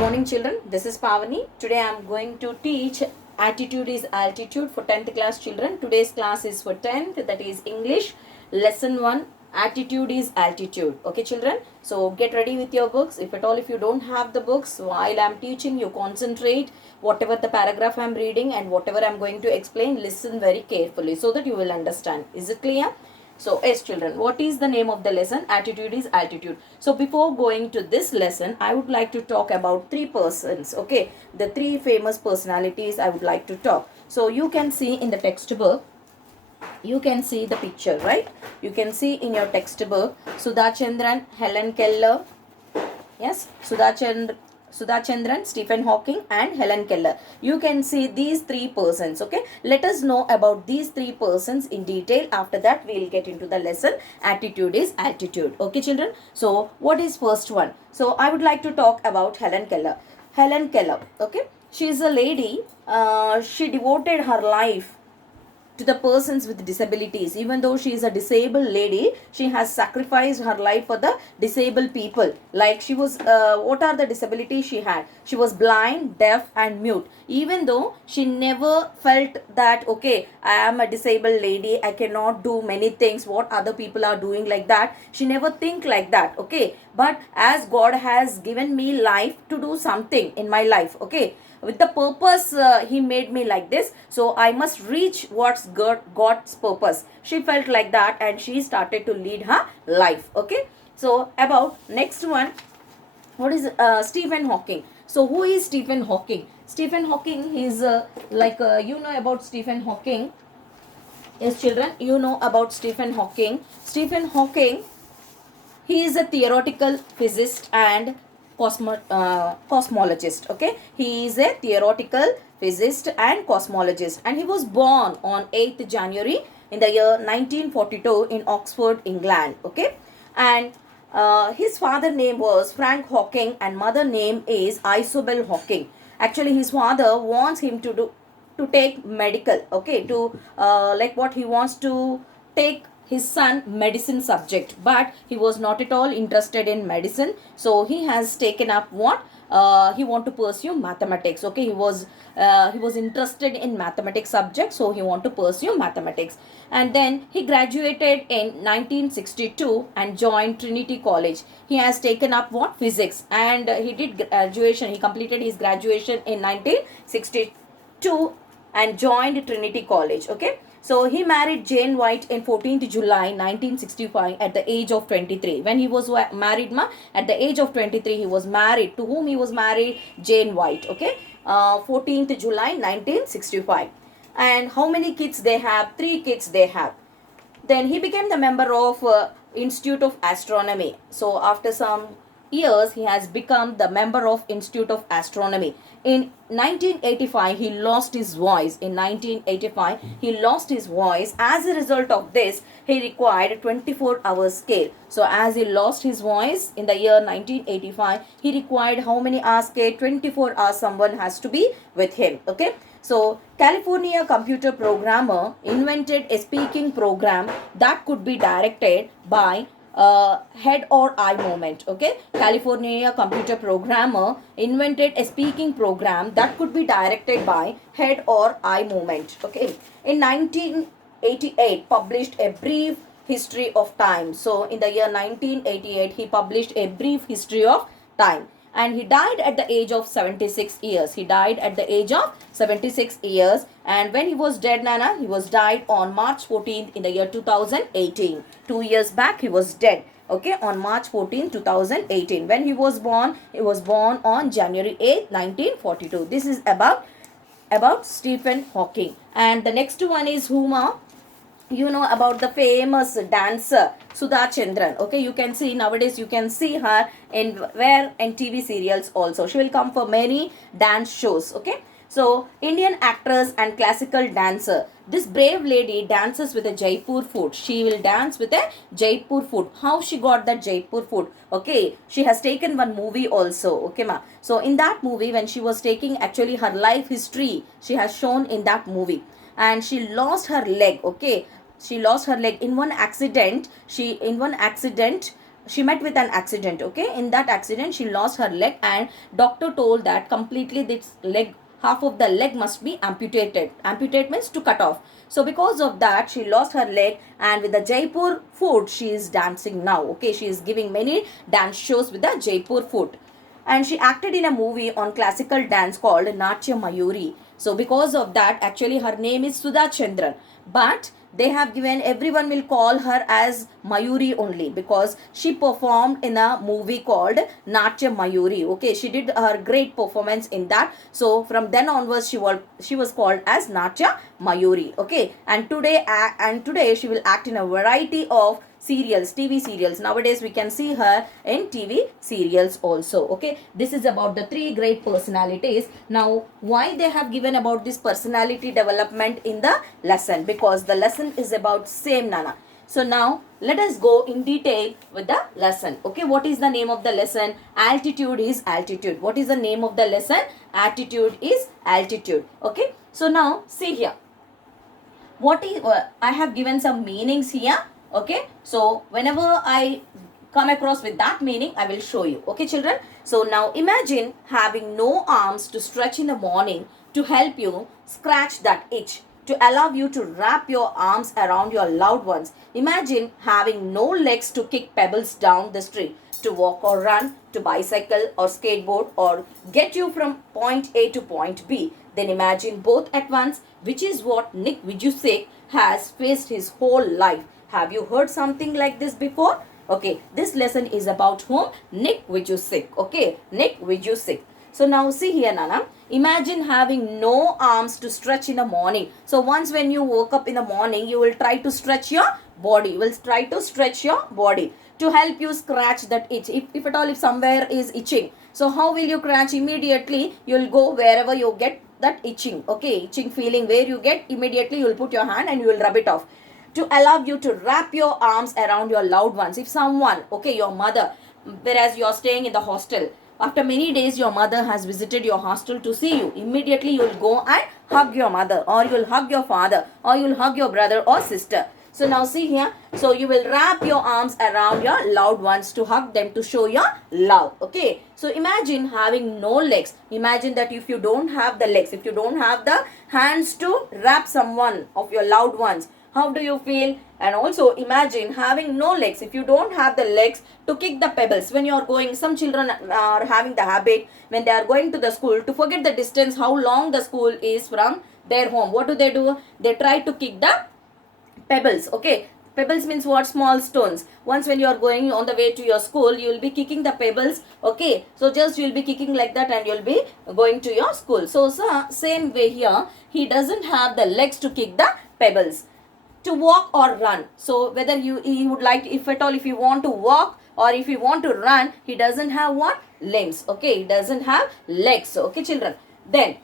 morning children, this is Pavani. Today I am going to teach attitude is altitude for 10th class children. Today's class is for 10th, that is English lesson 1, attitude is altitude. Okay children, so get ready with your books. If at all if you don't have the books, while I am teaching, you concentrate whatever the paragraph I am reading and whatever I am going to explain, listen very carefully so that you will understand. Is it clear? So, yes children, what is the name of the lesson? Attitude is altitude. So, before going to this lesson, I would like to talk about three persons, okay? The three famous personalities I would like to talk. So, you can see in the textbook, you can see the picture, right? You can see in your textbook, Sudha Chandran, Helen Keller, yes, Sudha Chandran, Stephen Hawking and Helen Keller. You can see these three persons, okay? Let us know about these three persons in detail. After that, we will get into the lesson. Attitude is altitude, okay children? So, what is first one? So, I would like to talk about Helen Keller. Helen Keller, okay? She is a lady, she devoted her life to the persons with disabilities. Even though she is a disabled lady, she has sacrificed her life for the disabled people. Like she was, what are the disabilities she had? She was blind, deaf and mute. Even though she never felt that, okay, I am a disabled lady, I cannot do many things what other people are doing, like that. She never think like that, okay. But as God has given me life to do something in my life, okay, with the purpose he made me like this, so I must reach what's God's purpose. She felt like that and she started to lead her life, okay. So about next one, what is Stephen Hawking. So who is Stephen Hawking? Stephen Hawking is you know about Stephen Hawking. Yes children, you know about Stephen Hawking. Stephen Hawking, he is a theoretical physicist and cosmologist, okay. He is a theoretical physicist and cosmologist, and he was born on 8th January in the year 1942 in Oxford, England, okay. And his father name was Frank Hawking and mother name is Isobel Hawking. Actually his father wants him to take medical, okay, to like what he wants to take his son medicine subject, but he was not at all interested in medicine, so he has taken up what he want to pursue mathematics, okay. He was interested in mathematics subject, so he want to pursue mathematics. And then he graduated in 1962 and joined Trinity College. He has taken up what physics, and he did graduation, he completed his graduation in 1962 and joined Trinity College, okay. So he married Jane White in 14th July 1965 at the age of 23. When he was married, at the age of 23, he was married. To whom he was married? Jane White, okay. 14th July 1965. And how many kids they have? 3 kids they have. Then he became the member of Institute of Astronomy. So after some years, he has become the member of Institute of Astronomy. In 1985, he lost his voice. In 1985, he lost his voice. As a result of this, he required 24-hour scale. So as he lost his voice in the year 1985, he required how many hours scale? 24 hours someone has to be with him, okay. So, California computer programmer invented a speaking program that could be directed by head or eye movement, okay. California computer programmer invented a speaking program that could be directed by head or eye movement, okay. In 1988, published a brief history of time. So, in the year 1988, he published a brief history of time. And he died at the age of 76 years. He died at the age of 76 years. And when he was dead, Nana, he was died on March 14th in the year 2018. 2 years back, he was dead. Okay, on March 14, 2018. When he was born on January 8, 1942. This is about Stephen Hawking. And the next one is Huma. You know about the famous dancer Sudha Chandran, okay. You can see nowadays, you can see her in TV serials also. She will come for many dance shows, okay. So Indian actress and classical dancer, this brave lady dances with a Jaipur food. She will dance with a Jaipur food. How she got that Jaipur food? Okay, she has taken one movie also, okay ma. So in that movie, when she was taking actually her life history, she has shown in that movie, and she lost her leg, okay. She lost her leg in one accident. she met with an accident. Okay, in that accident she lost her leg, and doctor told that completely this leg, half of the leg must be amputated. Amputate means to cut off. So because of that she lost her leg, and with the Jaipur foot she is dancing now. Okay, she is giving many dance shows with the Jaipur foot, and she acted in a movie on classical dance called Natya Mayuri. So because of that, actually her name is Sudha Chandran, but they have given, everyone will call her as Mayuri only, because she performed in a movie called Natya Mayuri. Okay, she did her great performance in that. So from then onwards she was called as Natya Mayuri. Okay, and today she will act in a variety of serials, TV serials. Nowadays we can see her in TV serials also. Okay, this is about the three great personalities. Now why they have given about this personality development in the lesson? Because the lesson is about same, Nana. So now let us go in detail with the lesson. Okay, what is the name of the lesson? Altitude is altitude. What is the name of the lesson? Attitude is altitude. Okay, so now see here, what is I have given some meanings here. Okay, so whenever I come across with that meaning, I will show you. Okay, children, so now imagine having no arms to stretch in the morning to help you scratch that itch, to allow you to wrap your arms around your loved ones. Imagine having no legs to kick pebbles down the street, to walk or run, to bicycle or skateboard, or get you from point A to point B. Then imagine both at once, which is what Nick Vujicic has faced his whole life. Have you heard something like this before? Okay, this lesson is about whom? Nick Vujicic. Okay, Nick Vujicic. So now see here, Nana. Imagine having no arms to stretch in the morning. So once when you woke up in the morning, you will try to stretch your body. You will try to stretch your body to help you scratch that itch. If at all, if somewhere is itching. So how will you scratch? Immediately you will go wherever you get that itching. Okay, itching feeling where you get, immediately you will put your hand and you will rub it off, to allow you to wrap your arms around your loved ones. If someone, okay, your mother, whereas you are staying in the hostel, after many days your mother has visited your hostel to see you, immediately you will go and hug your mother, or you will hug your father, or you will hug your brother or sister. So now see here, so you will wrap your arms around your loved ones to hug them, to show your love. Okay, so imagine having no legs. Imagine that if you don't have the legs, if you don't have the hands to wrap someone of your loved ones, how do you feel? And also imagine having no legs. If you don't have the legs to kick the pebbles, when you are going, some children are having the habit when they are going to the school to forget the distance, how long the school is from their home. What do? They try to kick the pebbles. Okay, pebbles means what? Small stones. Once when you are going on the way to your school, you will be kicking the pebbles. Okay, so just you will be kicking like that and you will be going to your school. So same way here, he doesn't have the legs to kick the pebbles, to walk or run. So whether he would like, if at all, if you want to walk or if you want to run, he doesn't have what? Limbs. Okay, he doesn't have legs. Okay, children, then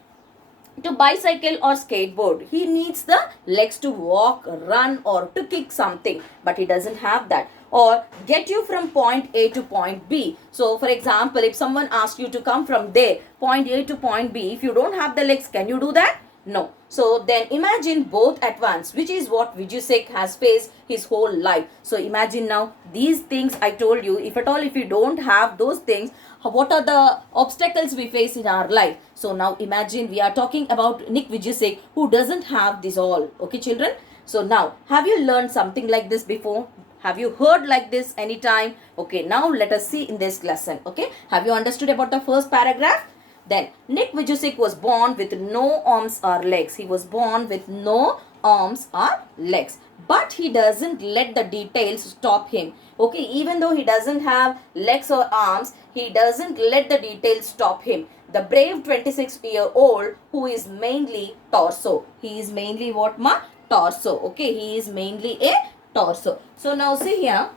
to bicycle or skateboard, he needs the legs to walk, run, or to kick something, but he doesn't have that. Or get you from point A to point B. So for example, if someone asks you to come from there, point A to point B, if you don't have the legs, can you do that? No. So then imagine both at once, which is what Vujicic has faced his whole life. So imagine now these things I told you, if at all, if you don't have those things, what are the obstacles we face in our life? So now imagine we are talking about Nick Vujicic, who doesn't have this all. Okay, children. So now, have you learned something like this before? Have you heard like this anytime? Okay, now let us see in this lesson. Okay, have you understood about the first paragraph? Then Nick Vujicic was born with no arms or legs. He was born with no arms or legs. But he doesn't let the details stop him. Okay, even though he doesn't have legs or arms, he doesn't let the details stop him. The brave 26-year-old who is mainly torso. He is mainly what, ma? Torso. Okay, he is mainly a torso. So now see here,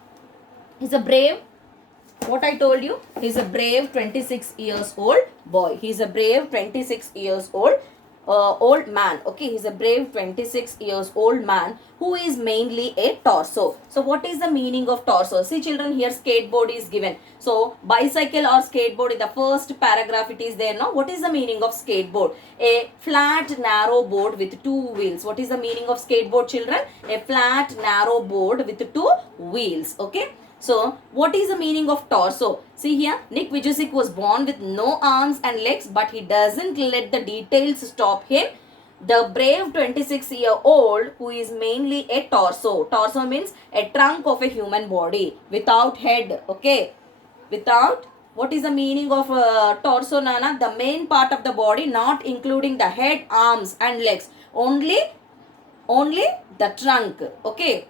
he's a brave, what I told you, he's a brave 26 years old boy. He's a brave 26 years old man. Okay, he's a brave 26 years old man who is mainly a torso. So what is the meaning of torso? See children, here skateboard is given. So bicycle or skateboard, in the first paragraph it is there. Now what is the meaning of skateboard? A flat narrow board with two wheels. What is the meaning of skateboard, children? A flat narrow board with two wheels. Okay. So, what is the meaning of torso? See here, Nick Vujicic was born with no arms and legs, but he doesn't let the details stop him. The brave 26-year-old who is mainly a torso. Torso means a trunk of a human body without head. Okay, without. What is the meaning of torso, Nana? The main part of the body, not including the head, arms, and legs. Only the trunk. Okay.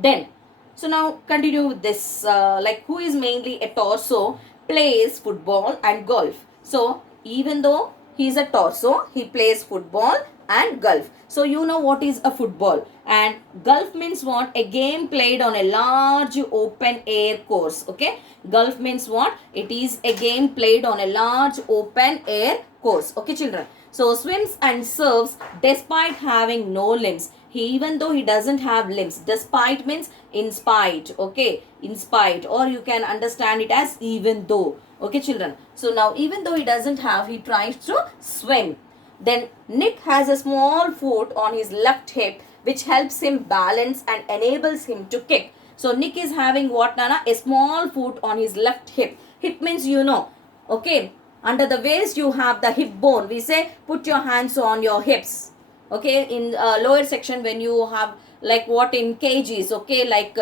Then, so now continue with this. Like, who is mainly a torso, plays football and golf. So even though he is a torso, he plays football and golf. So you know what is a football, and golf means what? A game played on a large open air course. Okay, golf means what? It is a game played on a large open air course. Okay, children. So swims and surfs despite having no limbs. Even though he doesn't have limbs. Despite means in spite. Okay, in spite, or you can understand it as even though. Okay, children. So now even though he doesn't have, he tries to swim. Then Nick has a small foot on his left hip which helps him balance and enables him to kick. So Nick is having what, Nana? A small foot on his left hip. Hip means you know. Okay, under the waist you have the hip bone. We say put your hands on your hips. Okay, in lower section when you have like what in kgs. Okay, like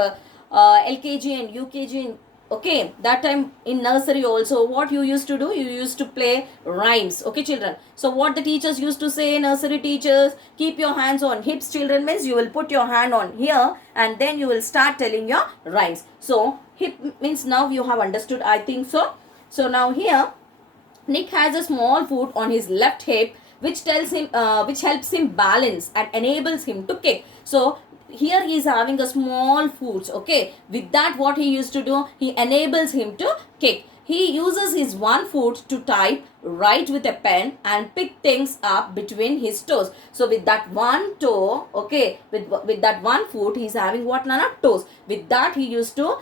LKG and UKG. Okay, that time in nursery also what you used to do, you used to play rhymes. Okay, children. So what the teachers used to say, nursery teachers, keep your hands on hips, children, means you will put your hand on here and then you will start telling your rhymes. So hip means now you have understood, I think so. So now here Nick has a small foot on his left hip which helps him balance and enables him to kick. So here he is having a small foot. Okay, with that what he used to do, he enables him to kick. He uses his one foot to type, write with a pen and pick things up between his toes. So with that one toe, okay, with that one foot he is having what, Nana? Toes. With that he used to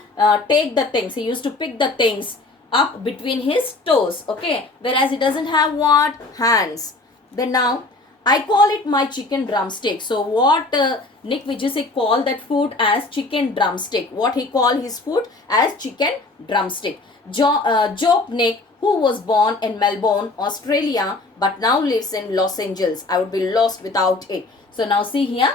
take the things, he used to pick the things up between his toes. Okay, whereas he doesn't have what? Hands. Then now I call it my chicken drumstick. So what Nick Vujicic called that food as chicken drumstick. What he called his food as chicken drumstick. Joke Nick, who was born in Melbourne, Australia, but now lives in Los Angeles. I would be lost without it. So now see here,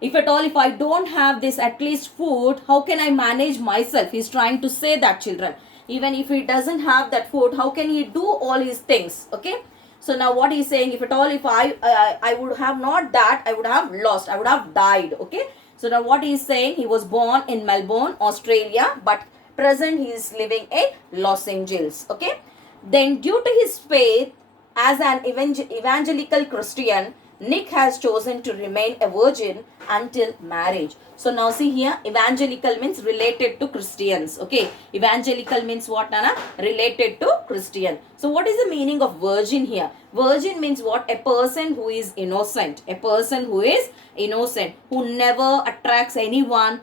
if at all, if I don't have this at least food, how can I manage myself? He's trying to say that, children. Even if he doesn't have that food, how can he do all his things? Okay. So now what he's saying, if at all, if I would have not that, I would have lost, I would have died. Okay. So now what he's saying, he was born in Melbourne, Australia, but present he is living in Los Angeles. Okay. Then due to his faith as an evangelical Christian, Nick has chosen to remain a virgin until marriage. So now see here, evangelical means related to Christians. Okay, evangelical means what, Nana? Related to Christian. So what is the meaning of virgin here? Virgin means what? A person who is innocent. A person who is innocent, who never attracts anyone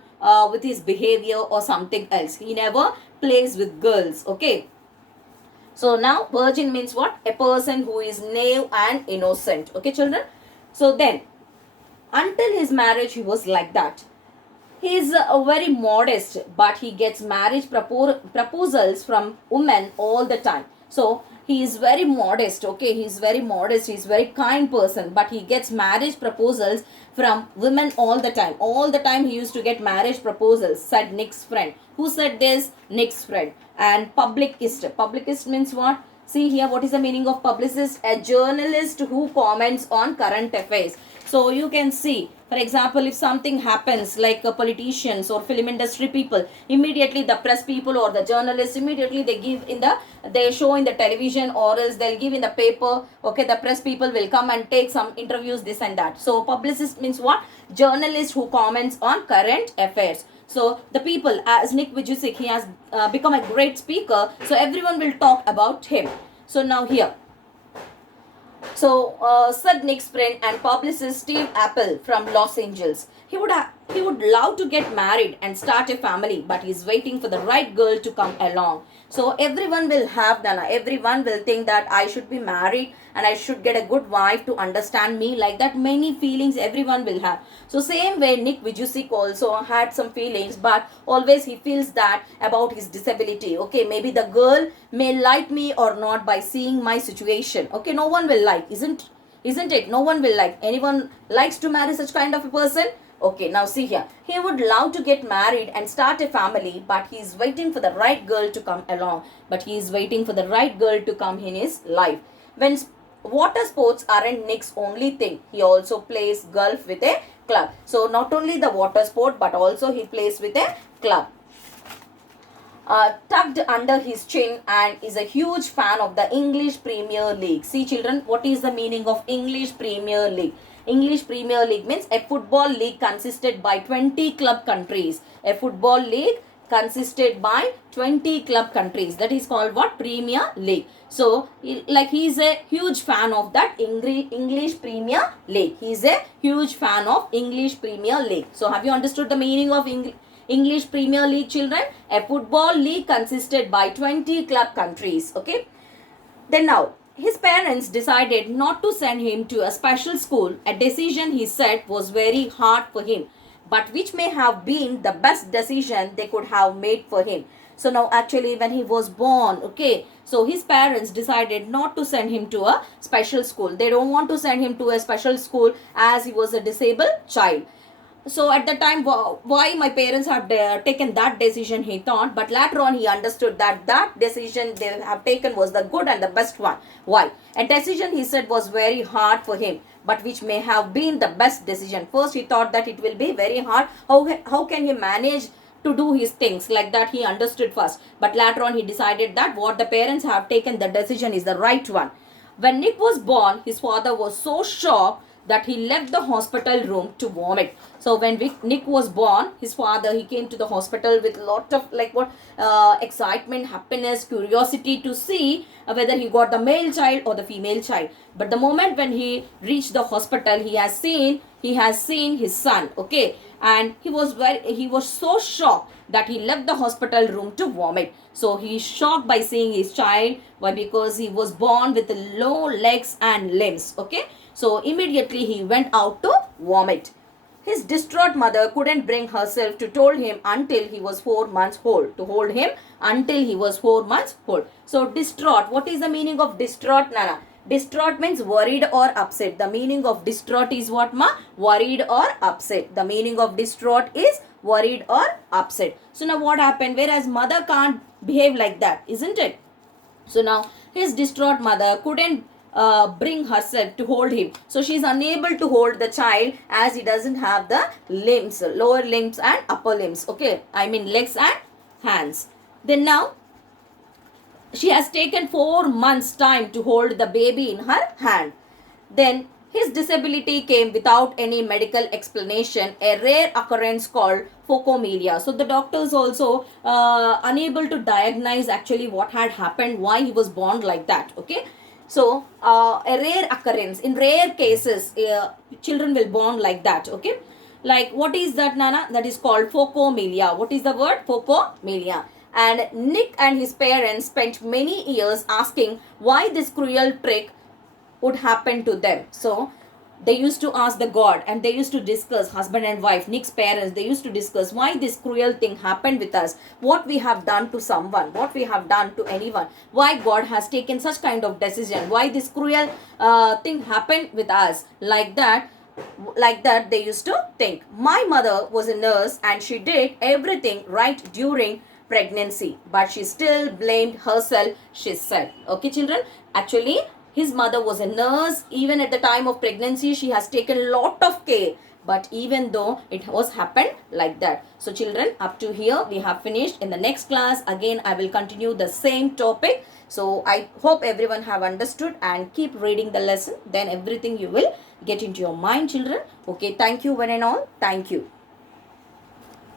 with his behavior or something else. He never plays with girls. Okay. So now virgin means what? A person who is naive and innocent. Okay, children. So then, until his marriage, he was like that. He is very modest, but he gets marriage proposals from women all the time. So he is very modest. Okay, he is very modest. He is very kind person, but he gets marriage proposals from women all the time. All the time he used to get marriage proposals, said Nick's friend. Who said this? Nick's friend. And publicist. Publicist means what? See here, what is the meaning of publicist? A journalist who comments on current affairs. So you can see, for example, if something happens like politicians or film industry people, immediately the press people or the journalists, immediately they show in the television, or else they'll give in the paper. Okay, the press people will come and take some interviews, this and that. So publicist means what? Journalist who comments on current affairs. So the people, as Nick Vujicic, he has become a great speaker. So everyone will talk about him. So now here. So said Nick's friend and publicist Steve Apple from Los Angeles. He would have He would love to get married and start a family, but he's waiting for the right girl to come along. So everyone will have Nana. Everyone will think that I should be married and I should get a good wife to understand me. Like that, many feelings everyone will have. So same way Nick Vujicic also had some feelings, but always he feels that about his disability. Okay, maybe the girl may like me or not by seeing my situation. Okay, no one will like, isn't it? No one will like. Anyone likes to marry such kind of a person? Okay, now see here. He would love to get married and start a family, but he is waiting for the right girl to come along. But he is waiting for the right girl to come in his life. When water sports aren't Nick's only thing, he also plays golf with a club. So not only the water sport, but also he plays with a club. Tucked under his chin, and is a huge fan of the English Premier League. See children, what is the meaning of English Premier League? English Premier League means a football league consisted by 20 club countries. A football league consisted by 20 club countries. That is called what? Premier League. So, like he is a huge fan of that English Premier League. He is a huge fan of English Premier League. So, have you understood the meaning of English Premier League, children? A football league consisted by 20 club countries. Okay. Then now, his parents decided not to send him to a special school, a decision he said was very hard for him, but which may have been the best decision they could have made for him. So now actually when he was born, okay, so his parents decided not to send him to a special school. They don't want to send him to a special school as he was a disabled child. So at the time, why my parents have taken that decision, he thought, but later on he understood that that decision they have taken was the good and the best one. Why? A decision he said was very hard for him, but which may have been the best decision. First he thought that it will be very hard. How can he manage to do his things? Like that he understood first, but later on he decided that what the parents have taken the decision is the right one. When Nick was born, his father was so shocked that he left the hospital room to vomit. So when Nick was born, his father, he came to the hospital with lot of like what excitement, happiness, curiosity to see whether he got the male child or the female child. But the moment when he reached the hospital, he has seen his son. Okay, and he was so shocked that he left the hospital room to vomit. So he is shocked by seeing his child. Why? Because he was born with low legs and limbs. Okay. So immediately he went out to vomit. His distraught mother couldn't bring herself to hold him until he was 4 months old. To hold him until he was 4 months old. So distraught. What is the meaning of distraught, Nana? Distraught means worried or upset. The meaning of distraught is what, ma? Worried or upset. The meaning of distraught is worried or upset. So now what happened? Whereas mother can't behave like that, isn't it? So now his distraught mother couldn't bring herself to hold him. So she is unable to hold the child as he doesn't have the limbs, lower limbs and upper limbs. Okay, I mean legs and hands. Then now she has taken 4 months time to hold the baby in her hand. Then his disability came without any medical explanation, a rare occurrence called phocomelia. So the doctors also unable to diagnose actually what had happened, why he was born like that. Okay. So, a rare occurrence. In rare cases, children will born like that. Okay. Like, what is that, Nana? That is called phocomelia. What is the word? Phocomelia. And Nick and his parents spent many years asking why this cruel trick would happen to them. So, they used to ask the God, and they used to discuss, husband and wife, Nick's parents, they used to discuss why this cruel thing happened with us, what we have done to someone, what we have done to anyone, why God has taken such kind of decision, why this cruel thing happened with us. Like that they used to think. My mother was a nurse and she did everything right during pregnancy, but she still blamed herself, she said. Okay children, actually his mother was a nurse. Even at the time of pregnancy, she has taken a lot of care. But even though it was happened like that. So children, up to here we have finished. In the next class, again I will continue the same topic. So I hope everyone have understood and keep reading the lesson. Then everything you will get into your mind, children. Okay, thank you one and all. Thank you.